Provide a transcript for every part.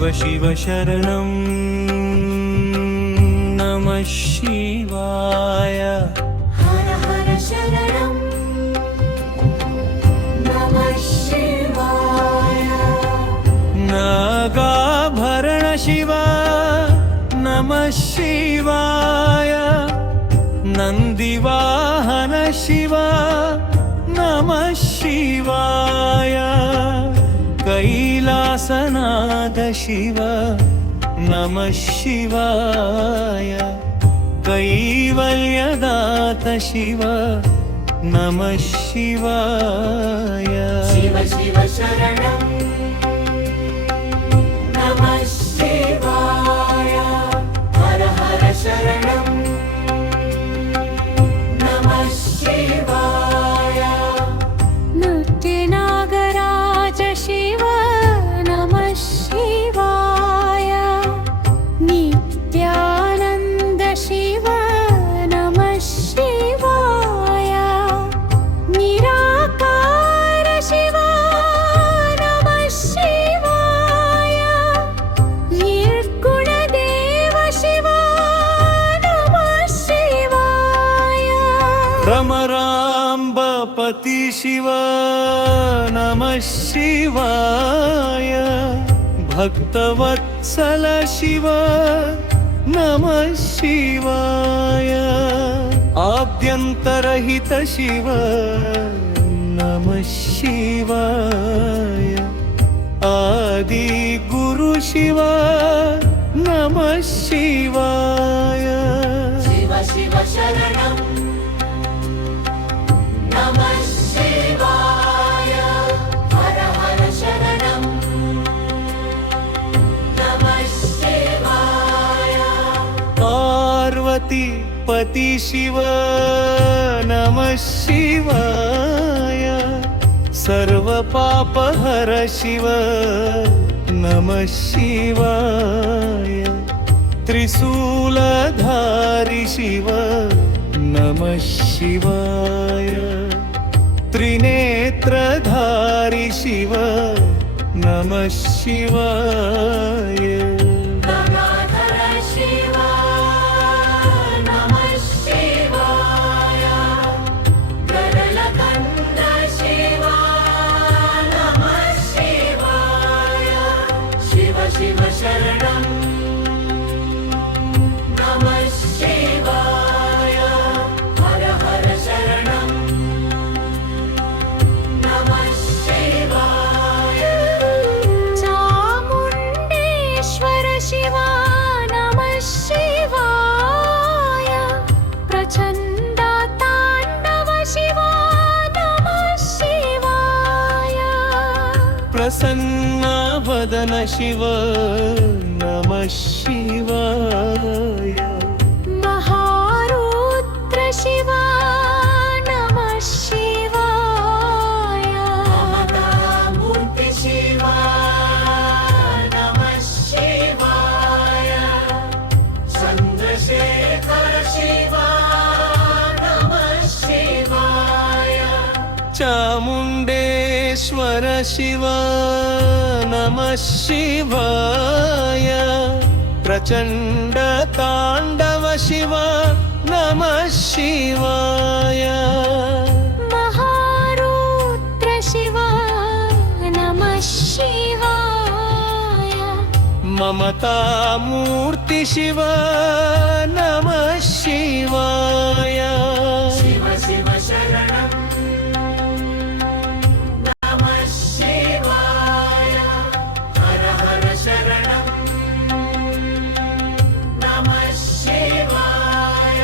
शिव शरणं नमः शिवाय। हर हर शरणं नमः शिवाय। नागाभरण शिव नमः शिवाय। नंदिवाहन शिव नमः शिवाय। कैलासनाथ शिव नमः शिवाय। कैवल्यदात शिव नमः शिवाय। शिव शिव शरणं नमः शिवाय। हर हर शरणं नमः शिवाय। नृत्यनागराज शिव नमः शिवाय। नित्यानन्द शिव नमः शिवाय। निराकार शिव नमः शिवाय। निर्गुणदेव शिव नमः शिवाय। भ्रमराम्बपति शिव नमः शिवाय। भक्तवत्सल शिव नमः शिवाय। आद्यन्तरहित शिव नमः शिवाय। आदि गुरु शिव नमः शिवाय। शिव शिव शरणं नमः शिवाय। हर हर शरणं नमः शिवाय। पार्वती पति शिव नमः शिवाय। सर्व पाप हर शिव नमः शिवाय। त्रिशूलधारी शिव नमः शिवाय। त्रिनेत्रधारी शिव नमः शिवाय। गंगाधर शिव नमः शिवाय। गरलकंठ शिव नमः शिवाय। शिव शिव शरणं नमः शिवाय। हर हर शरणं नमः शिवाय। चामुण्डेश्वर शिव नमः शिवाय। प्रचण्ड ताण्डव शिव नमः शिवाय। प्रसन्न वदन शिव नमः शिवाय। महारुद्र शिव नमः शिवाय। ममतामूर्ति शिव नमः शिवाय। चन्द्रशेखर शिव नमः शिवाय। चामुण्डेश्वर शिव नमः शिवाय। प्रचण्ड ताण्डव शिव नमः शिवाय। महारुद्र शिव नमः शिवाय। ममतामूर्ति शिव नमः शिवाय। शिव शिव शरणं नमः शिवाय। हर हर शरणं नमः शिवाय।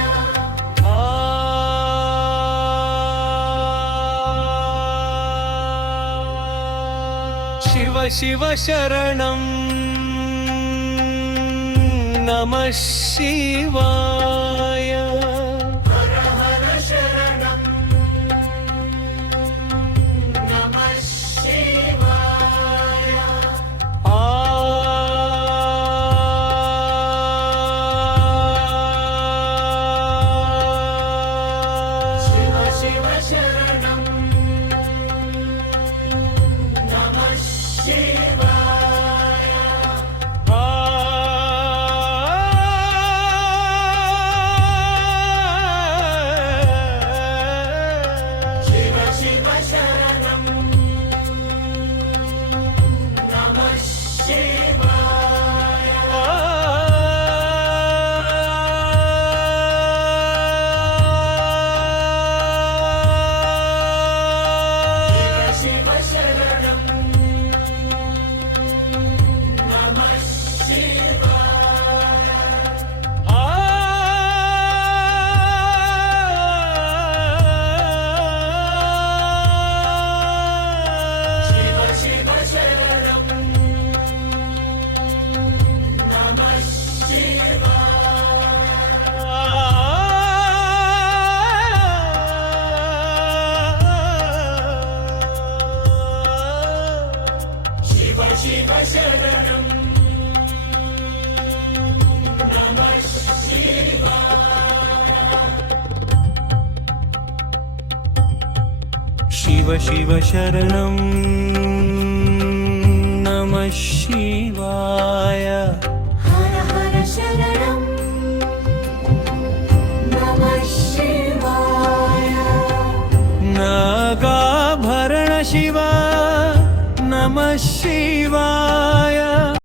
शिव शिव शरणं नमः शिवाय। हर हर शरणं नमः शिवाय। शिव शिव शरणं नमः शिवाय। शिवाय शिव शरणं नमः शिवाय शिव शिव शरणं नमः शिव शिव शरणं नमः शिव शिव शरणं नमः शिवाय हर हर शरणं नमः शिवाय नागाभरण शिव नमः शिवाय